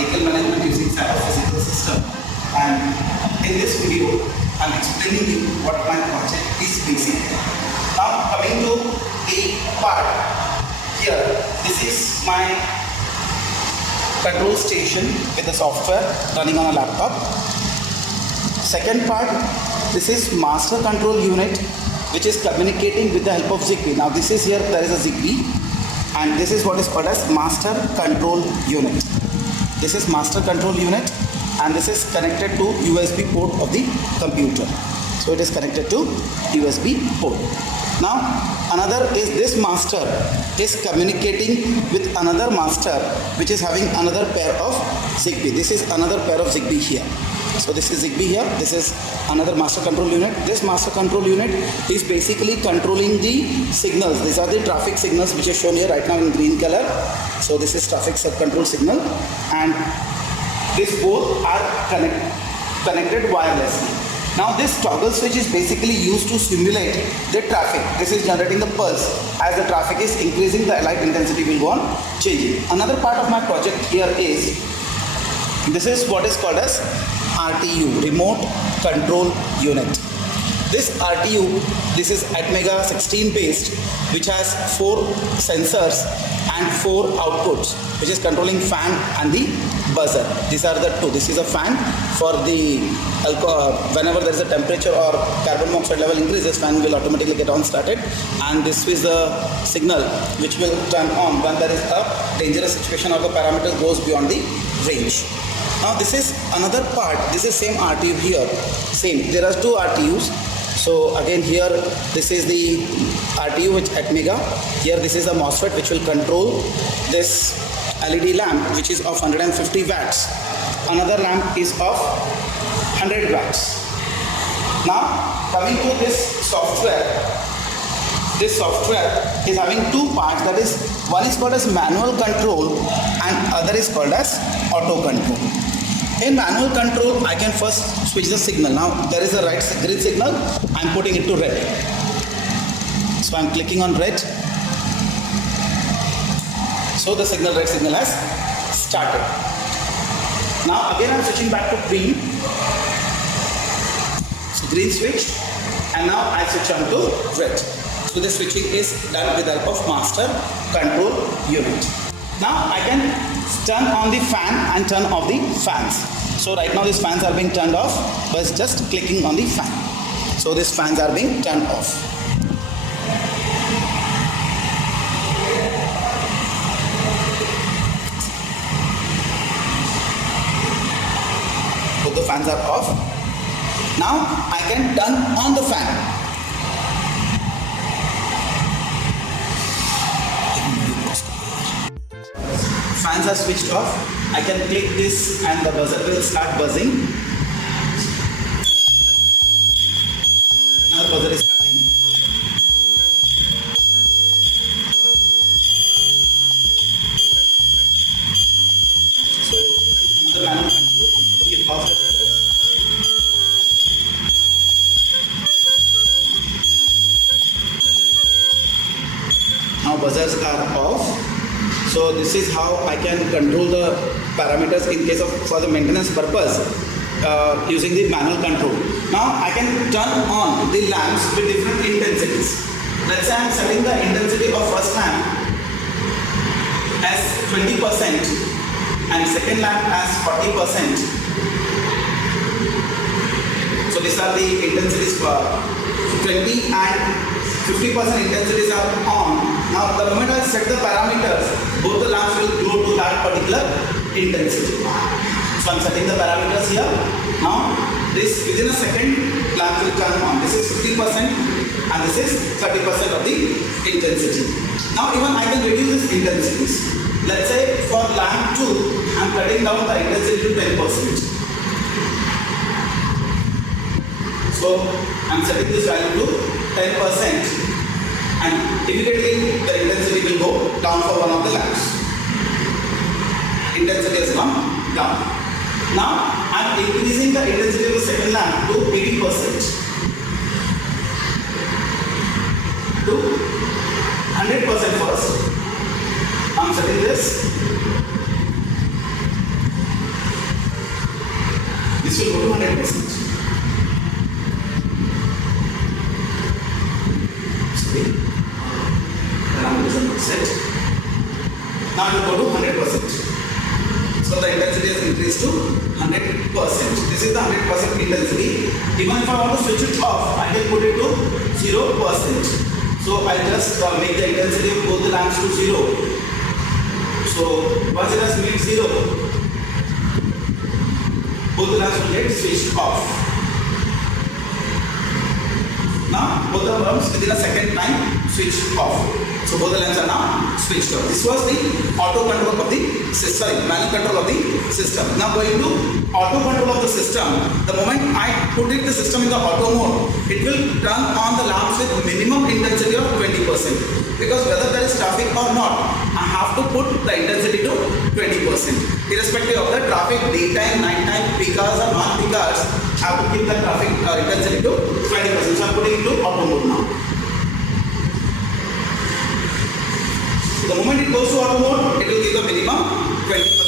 vehicle management using cyber physical system, and in this video I'm explaining you what my project is basically. Now coming to the part here, this is my control station with the software running on a laptop. Second part, this is master control unit which is communicating with the help of Zigbee. Now this is here, there is a Zigbee, and this is what is called as master control unit. This is master control unit, and this is connected to USB port of the computer. So it is connected to USB port. Now another is this master is communicating with another master which is having another pair of Zigbee. This is another pair of Zigbee here. So this is Zigbee here, this is another master control unit. This master control unit is basically controlling the signals. These are the traffic signals which is shown here right now in green color. So this is traffic control signal, and these both are connected wirelessly. Now this toggle switch is basically used to simulate the traffic. This is generating the pulse. As the traffic is increasing, the light intensity will go on changing. Another part of my project here is, this is what is called as RTU, remote control unit. This RTU, this is Atmega 16 based, which has 4 sensors and 4 outputs, which is controlling fan and the buzzer. These are the two. This is a fan for the whenever there is a temperature or carbon monoxide level increases, fan will automatically get on started, and this is the signal which will turn on when there is a dangerous situation or the parameter goes beyond the range. Now this is another part. This is same RTU here. Same. There are 2 RTUs. So again here, this is the RTU which Atmega. Here this is a MOSFET which will control this LED lamp which is of 150 watts. Another lamp is of 100 watts. Now coming to this software is having 2 parts. That is, one is called as manual control and other is called as auto control. In manual control, I can first switch the signal. Now there is a green signal, I am putting it to red. So I am clicking on red. So the red signal has started. Now again I am switching back to green. So green switch, and now I switch on to red. So the switching is done with the help of master control unit. Now I can turn on the fan and turn off the fans. So right now these fans are being turned off by just clicking on the fan. So these fans are being turned off. Both the fans are off. Now I can turn on the fan. Fans are switched off. I can click this and the buzzer will start buzzing. Now the buzzer is starting. So another manual control. We can off the buzzers. Now buzzers are off. So this is how I can control the parameters in case of for the maintenance purpose using the manual control. Now I can turn on the lamps with different intensities. Let's say I am setting the intensity of first lamp as 20% and second lamp as 40%. So these are the intensities for 20 and 50% intensities are on. Now the moment I set the parameters, both the lamps will glow to that particular intensity. So I am setting the parameters here. Now this within a second lamp will turn on. This is 50% and this is 30% of the intensity. Now even I can reduce these intensities. Let's say for lamp 2, I am cutting down the intensity to 10%. So I am setting this value to 10%, and immediately the intensity will go down for one of the lamps. Intensity has come down. Now I am increasing the intensity of the second lamp to 80%, to 100% first. I am setting this This will go to 100%. Sorry. Parameters are not set. Now it will go to 100%. So the intensity has increased to 100%. This is the 100% intensity. Even if I want to switch it off, I can put it to 0%. So I just make the intensity of both the lamps to 0. So once it has made 0, both the lamps will get switched off. Now both the lamps within a second time switch off. So both the lamps are now switched off. This was the auto control of the system, manual control of the system. Now going to auto control of the system. The moment I put the system in the auto mode, it will turn on the lamps with minimum intensity of 20%. Because whether there is traffic or not, I have to put the intensity to 20%. Irrespective of the traffic, daytime, nighttime, peak hours or non-peak hours, I have to keep the traffic intensity to 20%. So I am putting it to auto mode now. The moment it goes to auto mode, it will give the minimum 20%.